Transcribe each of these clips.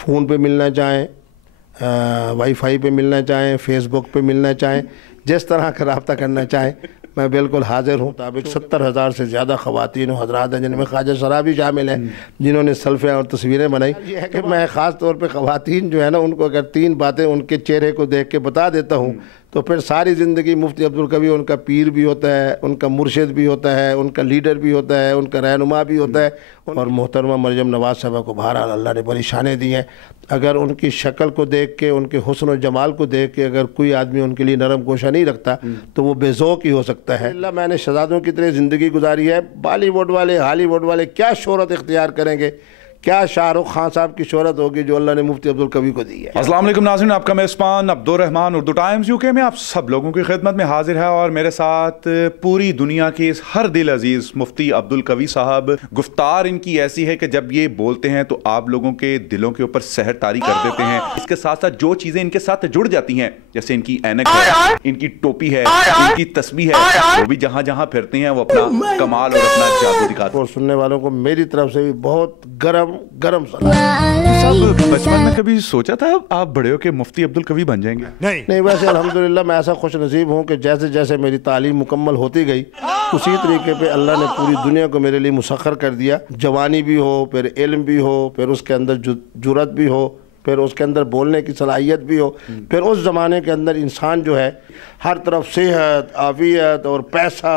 Phone पे मिलना चाहें, वाई फाई पे मिलना चाहें, फेसबुक पे मिलना चाहें, जिस तरह का रब्ता करना चाहें, मैं बिल्कुल हाजिर हूँ। ताबिक 70,000 से ज़्यादा ख़वातीन हज़रात हैं, जिनमें ख्वाजा सरा भी शामिल हैं, जिन्होंने सेल्फियाँ और तस्वीरें बनाई। ये है कि मैं ख़ास तौर पे ख़वातीन जो है ना, उनको अगर 3 बातें उनके चेहरे को देख के बता देता हूँ तो फिर सारी ज़िंदगी मुफ्ती अब्दुल कवी उनका पीर भी होता है, उनका मुर्शिद भी होता है, उनका लीडर भी होता है, उनका रहनुमा भी होता है। और मोहतरमा मरियम नवाज़ साहबा को बहरहाल अल्लाह ने बड़ी शानें दी हैं। अगर उनकी शक्ल को देख के, उनके हुस्न और जमाल को देख के अगर कोई आदमी उनके लिए नरम गोशा नहीं रखता तो वो बेज़ौक़ ही हो सकता है। अल्लाह, मैंने शहज़ादों की तरह ज़िंदगी गुजारी है। बॉलीवुड वाले, हॉलीवुड वाले क्या शोहरत इख्तियार करेंगे, क्या शाहरुख खान साहब की शोहरत होगी जो अल्लाह ने मुफ्ती अब्दुल कवी को दी है। अस्सलाम वालेकुम नाज़रीन, आपका मेज़बान अब्दुर्रहमान उर्दू टाइम्स यूके में आप सब लोगों की खिदमत में हाजिर है। और मेरे साथ पूरी दुनिया के हर दिल अजीज़ मुफ्ती अब्दुल कवी साहब। गुफ्तार इनकी ऐसी है कि जब ये बोलते हैं तो आप लोगों के दिलों के ऊपर सहर तारी कर देते हैं। इसके साथ साथ जो चीज़ें इनके साथ जुड़ जाती हैं, जैसे इनकी ऐनक है, इनकी टोपी है, इनकी तस्बीर है, वो भी जहाँ जहाँ फिरते हैं वो अपना कमाल और अपना जादू दिखाते हैं। और सुनने वालों को मेरी तरफ से भी बहुत गरम सलाम। सब बचपन में कभी सोचा था आप बड़े हो के मुफ्ती अब्दुल कवी बन जाएंगे? नहीं, वैसे अल्हम्दुलिल्लाह मैं ऐसा खुश नसीब हूँ कि जैसे जैसे मेरी तालीम मुकम्मल होती गई उसी तरीके पे अल्लाह ने पूरी दुनिया को मेरे लिए मुसख्खर कर दिया। जवानी भी हो, फिर इल्म भी हो, फिर उसके अंदर जुरत भी हो, फिर उसके अंदर बोलने की सलाहियत भी हो। फिर उस ज़माने के अंदर इंसान जो है हर तरफ सेहत, आफियत और पैसा,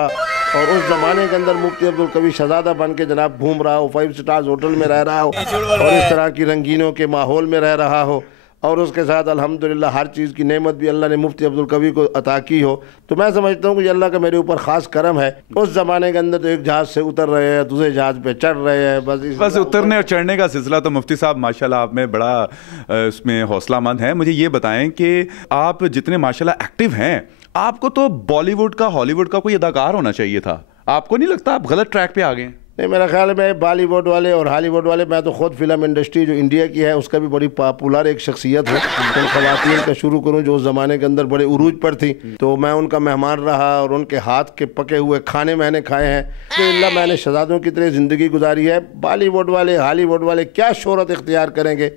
और उस ज़माने के अंदर मुफ्ती अब्दुल कवी शहज़ादा बन के जनाब घूम रहा हो, 5 स्टार होटल में रह रहा हो और इस तरह की रंगीनों के माहौल में रह रहा हो, और उसके साथ अल्हम्दुलिल्लाह हर चीज़ की नेमत भी अल्लाह ने मुफ्ती अब्दुल कवी को अता की हो, तो मैं समझता हूँ कि अल्लाह का मेरे ऊपर ख़ास करम है। उस ज़माने के अंदर तो एक जहाज़ से उतर रहे हैं, दूसरे जहाज़ पे चढ़ रहे हैं, बस उतरने और चढ़ने का सिलसिला तो मुफ्ती साहब माशाल्लाह आप में बड़ा इसमें हौसलामंद है। मुझे ये बताएं कि आप जितने माशाल्लाह एक्टिव हैं, आपको तो बॉलीवुड का, हॉलीवुड का कोई अदाकार होना चाहिए था। आपको नहीं लगता आप गलत ट्रैक पे आ गए? नहीं, मेरा ख्याल है बॉलीवुड वाले और हॉलीवुड वाले, मैं तो ख़ुद फिल्म इंडस्ट्री जो इंडिया की है उसका भी बड़ी पॉपुलर एक शख्सियत हूँ। उन ख़वातीन का शुरू करूँ जो उस ज़माने के अंदर बड़े उरूज पर थी, तो मैं उनका मेहमान रहा और उनके हाथ के पके हुए खाने मैंने खाए हैं। अल्लाह, मैंने शहज़ादों की तरह ज़िंदगी गुजारी है। बॉलीवुड वाले, हॉलीवुड वाले क्या शोहरत इख्तियार करेंगे,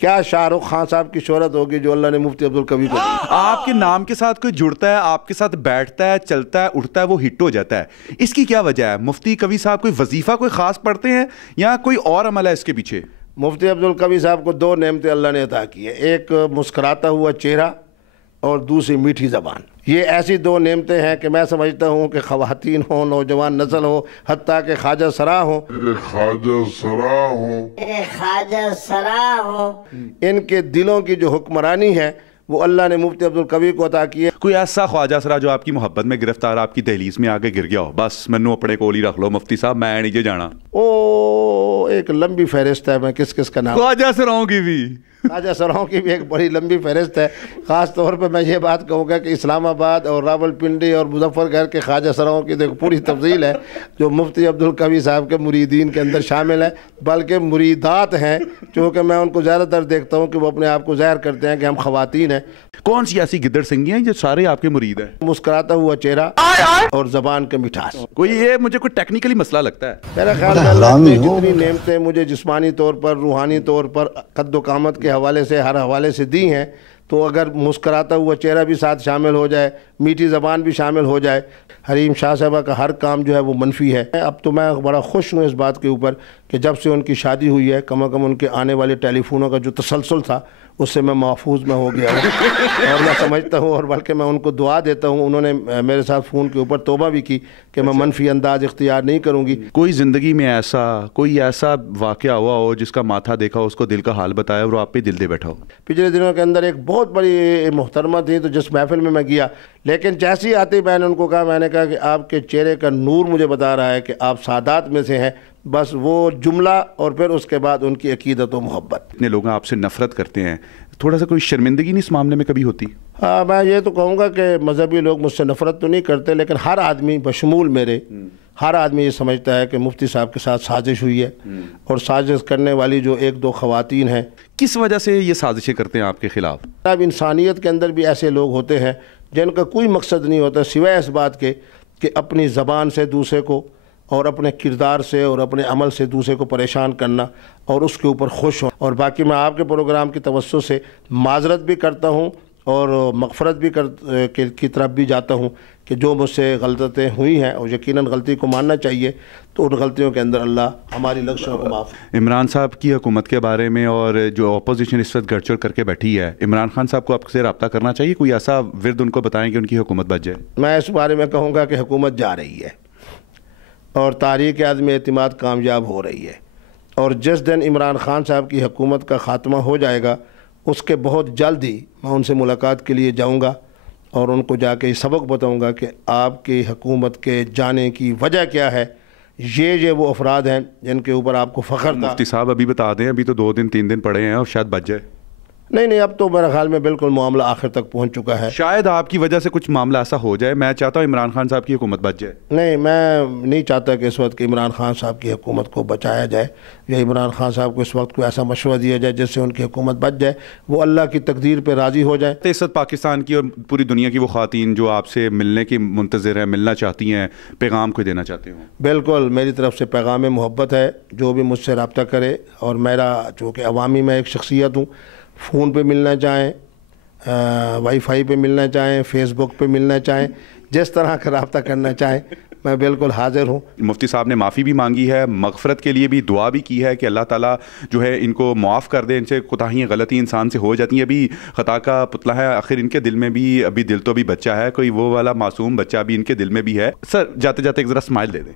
क्या शाहरुख खान साहब की शोहरत होगी जो अल्लाह ने मुफ्ती अब्दुल कवी को दी। आपके नाम के साथ कोई जुड़ता है, आपके साथ बैठता है, चलता है, उठता है, वो हिट हो जाता है। इसकी क्या वजह है? मुफ्ती कवी साहब कोई वजीफा कोई खास पढ़ते हैं या कोई और अमल है इसके पीछे? मुफ्ती अब्दुल कवी साहब को 2 नेमतें अल्लाह ने अता की है, एक मुस्कुराता हुआ चेहरा और दूसरी मीठी ज़बान। ये ऐसी 2 नेमतें हैं कि मैं समझता हूँ कि ख़वातीन हो, नौजवान नस्ल हो, हत्ता के ख्वाजा सरा हो, इनके दिलों की जो हुक्मरानी है वो अल्लाह ने मुफ्ती अब्दुल कवी को अता की है। कोई ऐसा ख्वाजा सरा जो आपकी मोहब्बत में गिरफ्तार, आपकी दहलीज में आके गिर गया हो, बस मैनू अपने कोल ही रख लो मुफ्ती साहब, मैं नहीं जे जाना? ओ, एक लंबी फहरिस्त है, मैं किस किस का नाम, ख्वाजा सराओं की भी, ख्वाजा सराओं की भी एक बड़ी लंबी फहरिस्त है। ख़ास तौर पे मैं ये बात कहूँगा कि इस्लामाबाद और रावलपिंडी और मुजफ्फरगढ़ के ख्वाजा सराओं की तो पूरी तफसील है जो मुफ्ती अब्दुल कवी साहब के मुरीदीन के अंदर शामिल है, बल्कि मुरीदात हैं, चूँकि मैं उनको ज़्यादातर देखता हूँ कि वो अपने आप को ज़ाहिर करते हैं कि हम ख़वातीन हैं। कौन सी ऐसी गिद्दड़ सिंगी हैं जो सारे आपके मुरीद हैं? मुस्कुराता हुआ चेहरा और ज़बान के मिठास। कोई ये मुझे कोई टेक्निकली मसला लगता है? मेरा ख्याल है अल्लाह ने जितनी नेमतें मुझे जिस्मानी तौर पर, रूहानी तौर पर, कद्दो कामत के हवाले से, हर हवाले से दी हैं, तो अगर मुस्कुराता हुआ चेहरा भी साथ शामिल हो जाए, मीठी ज़बान भी शामिल हो जाए, हरीम शाह साहबा का हर काम जो है वो मनफी है। अब तो मैं बड़ा खुश हूँ इस बात के ऊपर कि जब से उनकी शादी हुई है, कम अज़ कम उनके आने वाले टेलीफोनों का जो तसलसल था उससे मैं महफूज में हो गया हूँ और मैं समझता हूँ, और बल्कि मैं उनको दुआ देता हूँ, उन्होंने मेरे साथ फ़ोन के ऊपर तौबा भी की कि मैं मनफी अंदाज इख्तियार नहीं करूँगी। कोई ज़िंदगी में कोई ऐसा वाक़या हुआ हो जिसका माथा देखा हो, उसको दिल का हाल बताया और आप पे दिल दे बैठा हो? पिछले दिनों के अंदर एक बहुत बड़ी मोहतरमा थी, तो जिस महफिल में मैं गया, लेकिन जैसे ही आते मैंने उनको कहा, मैंने कहा कि आपके चेहरे का नूर मुझे बता रहा है कि आप सादात में से हैं, बस वो जुमला और फिर उसके बाद उनकी अकीदत व मोहब्बत। इतने लोग आपसे नफ़रत करते हैं, थोड़ा सा कोई शर्मिंदगी नहीं इस मामले में कभी होती? हाँ, मैं ये तो कहूँगा कि मजहबी लोग मुझसे नफ़रत तो नहीं करते, लेकिन हर आदमी बशमूल मेरे, हर आदमी ये समझता है कि मुफ्ती साहब के साथ साजिश हुई है, और साजिश करने वाली जो 1-2 ख़वातीन हैं। किस वजह से ये साजिशें करते हैं आपके ख़िलाफ़? अब इंसानियत के अंदर भी ऐसे लोग होते हैं जिनका कोई मकसद नहीं होता सिवाय इस बात के कि अपनी ज़बान से दूसरे को اور اپنے کردار سے اور اپنے عمل سے دوسرے کو پریشان کرنا اور اس کے اوپر خوش ہوں. اور باقی میں آپ کے پروگرام کی توسط سے معذرت بھی کرتا ہوں اور مغفرت بھی کی طرف بھی جاتا ہوں کہ جو مجھ سے غلطیاں ہوئی ہیں اور یقیناً غلطی کو ماننا چاہیے، تو ان غلطیوں کے اندر اللہ ہماری لغزشوں کو معاف. عمران صاحب کی حکومت کے بارے میں اور جو اپوزیشن اس وقت گڑچڑ کر کے بیٹھی ہے، عمران خان صاحب کو آپ سے رابطہ کرنا چاہیے، کوئی ایسا ورد ان کو بتائیں کہ ان کی حکومت بچ جائے؟ میں اس بارے میں کہوں گا کہ حکومت جا رہی ہے اور تحریک عدم اعتماد کامیاب ہو رہی ہے، اور جس دن عمران خان صاحب کی حکومت کا خاتمہ ہو جائے گا اس کے بہت جلد ہی میں ان سے ملاقات کے لیے جاؤں گا اور ان کو جا کے یہ سبق بتاؤں گا کہ آپ کی حکومت کے جانے کی وجہ کیا ہے. یہ وہ افراد ہیں جن کے اوپر آپ کو فخر تھا. مفتی صاحب ابھی بتا دیں، ابھی تو 2 دن 3 دن پڑے ہیں اور شاید بچ جائے. نہیں، اب تو میرے خیال میں بالکل معاملہ آخر تک پہنچ چکا ہے. شاید آپ کی وجہ سے کچھ معاملہ ایسا ہو جائے. میں چاہتا ہوں عمران خان صاحب کی حکومت بچ جائے. نہیں، میں نہیں چاہتا کہ اس وقت کہ عمران خان صاحب کی حکومت کو بچایا جائے یا عمران خان صاحب کو اس وقت کوئی ایسا مشورہ دیا جائے جس سے ان کی حکومت بچ جائے. وہ اللہ کی تقدیر پہ راضی ہو جائے. اس وقت پاکستان کی اور پوری دنیا کی وہ خواتین جو آپ سے ملنے کی منتظر ہیں، ملنا چاہتی ہیں، پیغام کو دینا چاہتے ہوں؟ بالکل، میری طرف سے پیغام محبت ہے. جو بھی مجھ سے رابطہ کرے، اور میرا چونکہ عوامی میں ایک شخصیت ہوں، فون پہ ملنا چاہیں، وائی فائی پہ ملنا چاہیں، فیس بک پہ ملنا چاہیں، جس طرح کا رابطہ کرنا چاہیں، میں بالکل حاضر ہوں. مفتی صاحب نے معافی بھی مانگی ہے، مغفرت کے لیے بھی دعا بھی کی ہے کہ اللہ تعالیٰ جو ہے ان کو معاف کر دے. ان سے کوتاہیاں غلطی انسان سے ہو جاتی ہیں، ابھی خطا کا پتلا ہے. آخر ان کے دل میں بھی ابھی دل تو بھی بچہ ہے، کوئی وہ والا معصوم بچہ بھی ان کے دل میں بھی ہے. سر جاتے جاتے ایک ذرا اسمائل دے دیں.